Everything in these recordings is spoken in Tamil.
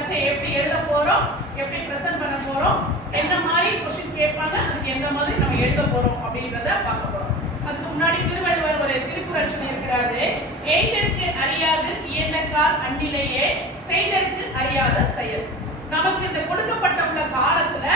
பரீட்சை எப்படி எழுத போறோம், எப்படி பிரசன்ட் பண்ண போறோம், என்ன மாதிரி क्वेश्चन கேட்பாங்க, அதுக்கு எந்த மாதிரி நம்ம எழுத போறோம் அப்படிங்கறத பார்க்க போறோம். அதுக்கு முன்னாடி திருவள்ளுவர் ஒரு திருக்குறள் சொல்லியிருக்கிறாரு, எய்தற்கு அறியாது இயந்தக்கால் அந்நிலையே செய்தற்கு அறியாத செயல். நமக்கு இந்த கொடுக்கப்பட்ட காலத்துல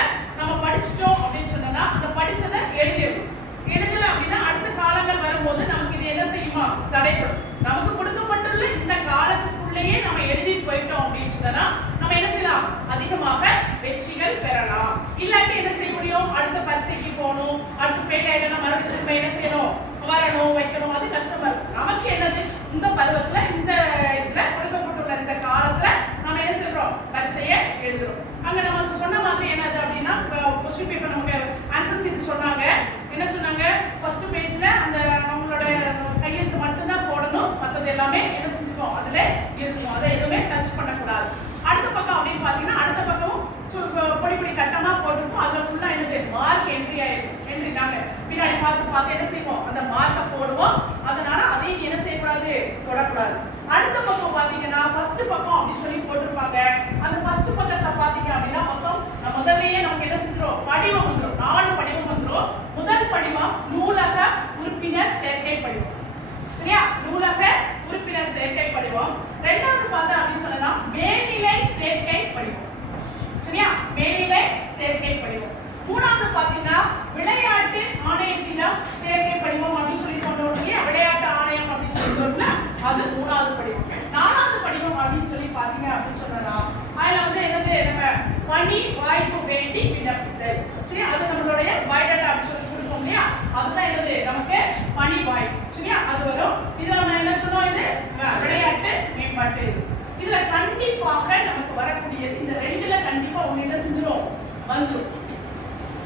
நம்ம படிச்சிட்டோம் அப்படின்னு சொன்னா அந்த படிச்சதை எழுதிடணும். எழுதல அப்படின்னா அடுத்த காலங்கள் வரும்போது நமக்கு இது என்ன செய்யுமா, தடைப்படும். நமக்கு கொடுக்கப்பட்டுள்ள இந்த காலத்துக்குள்ளேயே நம்ம எழுதி போயிட்டோம் அப்படின்னு சொன்னா நம்ம என்ன செய்யலாம், அதிகமாக வெற்றிகள் பெறலாம். இல்லாட்டி என்ன செய்ய முடியும், அடுத்த பரீட்சைக்கு போகணும், அடுத்து ஃபெயில் ஆயிட்டா மறுபடியும் திரும்ப என்ன செய்யணும், வரணும், வைக்கணும், அது கஷ்டமா இருக்கும். நமக்கு என்னது, இந்த பருவத்துல இந்த இதுல கொடுக்கப்பட்டுள்ள இந்த காலத்துல நம்ம என்ன செய்யறோம், பரீட்சையை எழுதுறோம். அங்க நமக்கு சொன்ன மாதிரி என்னது அப்படின்னா क्वेश्चन பேப்பர் நமக்கு ஆன்சர் ஷீட் சொன்னாங்க. என்ன சொன்னாங்க, ஃபர்ஸ்ட் பேஜ்ல அந்த நம்மளோட கையெழுத்து மட்டும் தான் போடணும், மற்றது எல்லாமே என்ன செஞ்சுக்கணும் அதுல இருக்கும், அதை எதுவுமே டச் பண்ணக்கூடாது. அடுத்த பக்கம் அப்படின்னு பாத்தீங்கன்னா அடுத்த பக்கமும் பொடி பொடி கட்டமா போட்டுருக்கும், அதுல ஃபுல்லா என்னது மார்க் என்ட்ரி ஆயிருக்கும். என்ட்ரி நாங்க பின்னாடி பார்த்து என்ன செய்வோம், அந்த மார்க்கை போடுவோம். அதனால அதையும் என்ன செய்யக்கூடாது, தொடக்கூடாது. அடுத்த பக்கம் பாத்தீங்கன்னா ஃபர்ஸ்ட் பக்கம் அப்படின்னு சொல்லி போட்டிருப்பாங்க. அந்த ஃபர்ஸ்ட் பக்கத்துல பாத்தீங்க அப்படின்னா மொத்தம் முதல்லயே நமக்கு என்ன செஞ்சிரும், படிவம் வந்துடும், 4 படிவம் வந்துடும். முதல் படிவம் நூலக உறுப்பினர் சேர்க்கை படிவம். சரியா, நூலக உறுப்பினர் சேர்க்கை படிவம். இரண்டாவது பார்த்தா அப்படின்னு சொன்னா மேல்நிலை சேர்க்கை படிவம். சரியா, மேல்நிலை சேர்க்கை படிவம். மூணாவது பாத்தீங்கன்னா விளையாட்டு ஆணையத்திடம் சேர்க்கை படிவம் அப்படின்னு சொல்லி சொன்னோம். விளையாட்டு ஆணையம் அப்படின்னு சொல்லி சொன்னா அது மூணாவது படிவம். நாலாவது படிவம் அப்படின்னு சொல்லி பாத்தீங்க அப்படின்னு சொன்னா அதுல வந்து என்னது, நம்ம பணி வாய்ப்பு வேண்டி விண்ணப்பித்தல். சரி, அது நம்மளுடைய பயோடேட்டா அப்படின்னு சொல்லி கொடுப்போம் இல்லையா, அதுதான் என்னது நமக்கு பணி வாய்ப்பு. சரியா, அது வரும். இதுல நம்ம என்ன சொன்னோம், இது விளையாட்டு மேம்பாட்டு. இதுல கண்டிப்பாக நமக்கு வரக்கூடியது இந்த ரெண்டுல கண்டிப்பா ஒண்ணு என்ன செஞ்சிரும், வந்துரும்.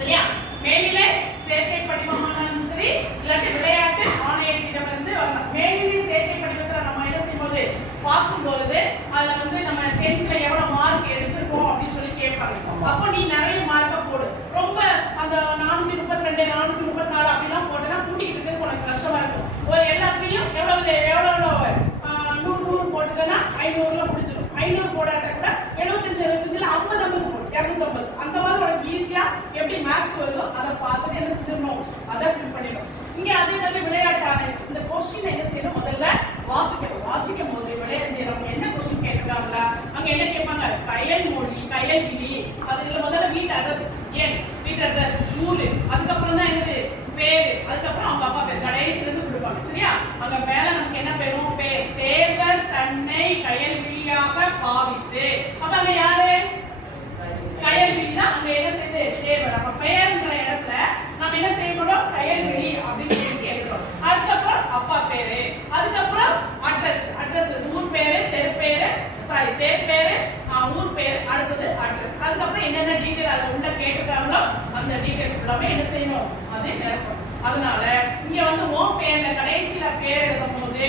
சரியா, மேல்நிலை சேர்க்கை படிவமானாலும் சரி இல்லாட்டி விளையாட்டு ஆணையத்திடம் இருந்து வரணும். மேல்நிலை சேர்க்கை படிவத்துல நம்ம என்ன செய்யும்போது பார்க்கும்போது அதுல வந்து நம்ம 10th எவ்வளவு மார்க் எடுத்திருக்கோம் அப்படின்னு சொல்லி கேட்பாங்க. அப்போ நீ நிறைய மார்க்க போடு. ரொம்ப அந்த 432 434 அப்படிலாம் போட்டேன்னா கூட்டிட்டு இருக்கிறது உனக்கு கஷ்டமா இருக்கும். ஒரு எல்லாத்துலயும் எவ்வளவு 100 போட்டுட்டேன்னா 500ல முடிச்சிடும். 500 போடாட்ட கூட 75 75ல 50 50 போடும், 250. அந்த மாதிரி உனக்கு ஈஸியா எப்படி மேக்ஸ் வருதோ அதை பார்த்துட்டு என்ன செஞ்சிடணும், அதை ஃபில் பண்ணிடணும். இங்க அதே மாதிரி விளையாட்டு ஆணையம் இந்த கொஸ்டின் என்ன செய்யணும், முதல்ல வாசிக்கணும். வாசிக்கும் போது விளையாட்டு நம்ம என்ன கொஸ்டின் கேட்டிருக்காங்களா, அங்க என்ன கேட்பாங்க, கயல் மொழி, கயல் விழி, அதுல முதல்ல வீட்டு அட்ரஸ், வீட்டு அட்ரஸ், ஊரு, அதுக்கப்புறம் தான் என்னது பேரு, அதுக்கப்புறம் அவங்க அப்பா பேர் கடைசில இருந்து கொடுப்பாங்க. சரியா, அங்க மேல நமக்கு என்ன பேரும், பேர். தேவர் தன்னை கயல் விழியாக பாவித்து, அப்ப அங்க யாரு, கயல்விழி தான் அங்க என்ன செய்யுது, தேவர். அப்ப பெயர்ங்கிற இடத்துல நம்ம என்ன செய்ய போறோம், கயல்விழி அப்படின்னு சொல்லி எழுதுறோம். அதுக்கப்புறம் அப்பா பேரு, அதுக்கப்புறம் அட்ரஸ், ஊர் பேரு, தெரு பேரு, தெரு பேரு, ஊர் பேரு, அடுத்தது அட்ரஸ். அதுக்கப்புறம் என்னென்ன டீடைல் அது உள்ள கேட்டுட்டாங்களோ அந்த டீடைல்ஸ் எல்லாமே என்ன செய்யணும், அது நிரப்பணும். அதனால இங்க வந்து ஓ பேர்ல கடைசியில பேர் எழுதும் போது